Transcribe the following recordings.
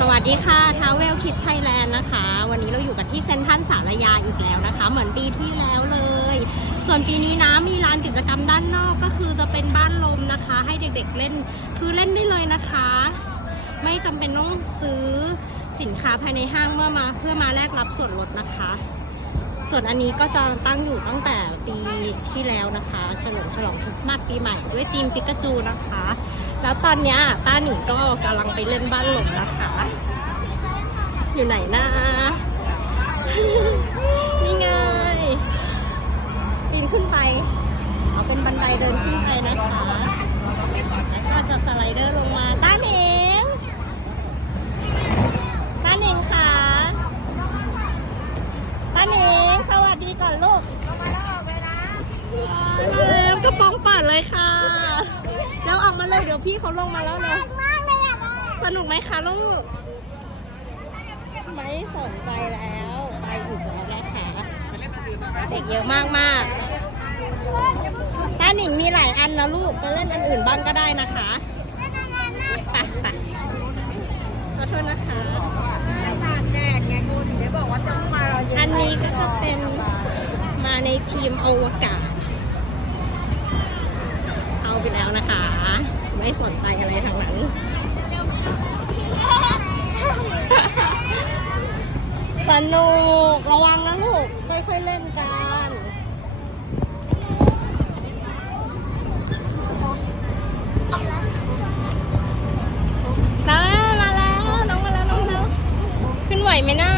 สวัสดีค่ะทาเวลคิดไทยแลนด์นะคะ วันนี้เราอยู่กันที่เซนทรัลสารยาอีกแล้วนะคะ เหมือนปีที่แล้วเลย ส่วนปีนี้นะมีลานกิจกรรมด้านนอกก็คือจะเป็นบ้านลมนะคะ ให้เด็กๆเล่นคือเล่นได้เลยนะคะ ไม่จำเป็นต้องซื้อสินค้าภายในห้างเมื่อมา เพื่อมาแลกรับส่วนลดนะคะ ส่วนอันนี้ก็จะตั้งอยู่ตั้งแต่ปีที่แล้วนะคะ ฉลิมฉลองคริสต์มาสปีใหม่ด้วยธีมปิกาจูนะคะ แล้วตอนเนี้ยต้าหนิงก็กำลังไปเล่นบ้านหลงนะคะ อยู่ไหนนะ นี่ไง ปีนขึ้นไป เอาเป็นบันไดเดินขึ้นไปนะคะแล้วก็จะสไลเดอร์ลงมาต้าหนิงต้าหนิงค่ะตาหนิงสวัสดีก่อนลูกมาแล้วกระโปรงเปิดเลยค่ะ เลยเดี๋ยวพี่เขาลงมาแล้วเลยสนุกไหมคะลูก ไม่สนใจแล้ว ไปอีกแล้วนะคะเด็กเยอะมากมากๆต้าหนิงมีหลายอันนะลูกไปเล่นอันอื่นบ้างก็ได้นะคะไปไปขอโทษนะคะตากแดดไงคุณเดี๋ยวบอกว่าต้องมาเราเย็นอันนี้ก็จะเป็นมาในทีมอวกาศเข้าไปแล้วนะคะ ไม่สนใจอะไรทางนั้น สนุก ระวังนะลูก ค่อยๆเล่นกันมาแล้วมาแล้ว น้องมาแล้ว น้องแล้ว ขึ้นไหวไหมนะ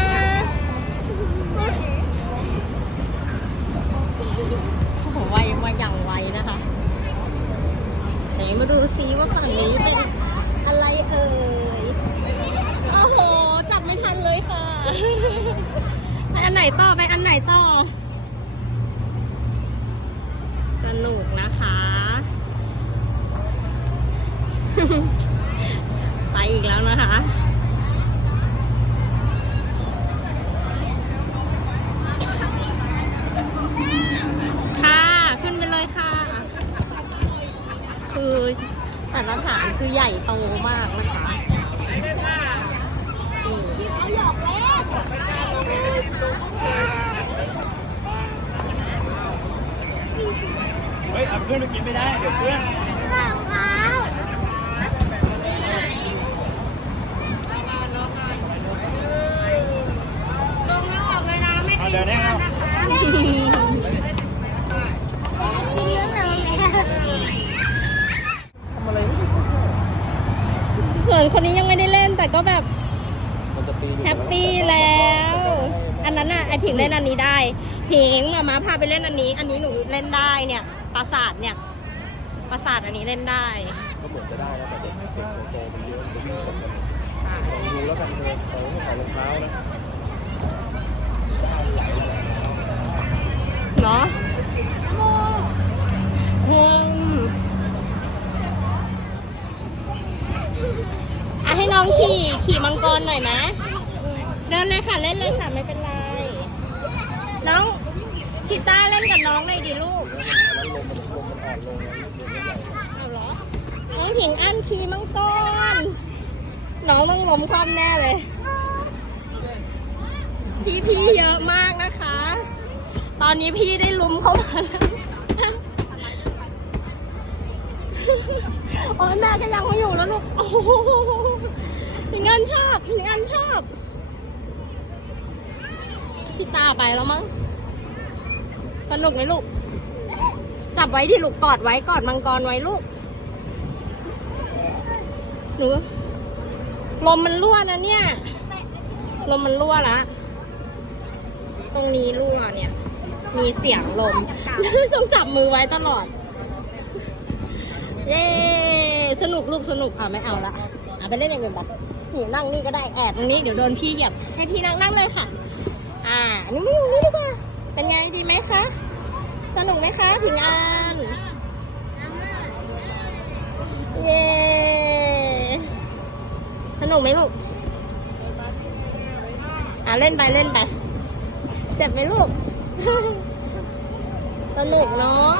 โอ้โหไวมาอย่างไวนะคะ ไหนมาดูซิว่าฝั่งนี้เป็นอะไรเอ่ย โอ้โห จับไม่ทันเลยค่ะ ไปอันไหนต่อ ไปอันไหนต่อ สนุกนะคะ ไปอีกแล้วนะคะค่ะ ขึ้นไปเลยค่ะ คือ แต่ละฐานคือใหญ่โตมากนะคะนี่เขาหยอกเล่นเฮ้ยเอาเพื่อนไปกินไม่ได้ เดี๋ยวเพื่อนลงแล้วออกเลยนะไม่เอาเดี๋ยวนี้เอากินแล้วเหรอ ส่วนคนนี้ยังไม่ได้เล่นแต่ก็แบบมันจะปีนแฮปปี้แล้ว อันนั้นอะไอผิงเล่นอันนี้ได้ ผิงมามาพาไปเล่นอันนี้ อันนี้หนูเล่นได้เนี่ยปราสาทเนี่ยปราสาทอันนี้เล่นได้ก็เหมือนจะได้แล้วแต่เด็กเด็กโตๆมันเยอะมันจะวิ่งตกกันใช่ ลองดูแล้วกันเธอเขาไม่ใส่รองเท้านะ เนาะอืม อะให้น้องขี่ขี่มังกรหน่อยนะเดินเลยค่ะเล่นเลยค่ะไม่เป็นไร น้องกีตาร์เล่นกับน้องหน่อยดิลูกเอาเหรอน้องหญิงอันขี่มังกรน้องต้องล้มคว่ำแน่เลย พี่พี่ๆเยอะมากนะคะ ตอนนี้พี่ได้ลุมเข้ามาแล้ว โอ้ยแม่ก็ยังไม่อยู่แล้วลูกโอ้โหงานชอบงานชอบพี่ตาไปแล้วมั้งสนุกไหมลูก จับไว้ที่ลูกกอดไว้กอดมังกรไว้ลูกหนูลมมันรั่วนะเนี่ย ลมมันรั่วละตรงนี้รั่วเนี่ย มีเสียงลมต้องจับมือไว้ตลอด เย้สนุกลูกสนุกอะไม่เอาละอะไปเล่นอย่างอื่นปะหนูนั่งนี่ก็ได้แอบตรงนี้เดี๋ยวโดนพี่เหยียบให้พี่นั่งนั่งเลยค่ะ อ่าหนูไม่อยู่นี่ดีกว่าเป็นไงดีไหมคะสนุกไหมคะผิงอันเย้สนุกไหมลูกอะเล่นไปเล่นไปเจ็บไหมลูกสนุกเนาะ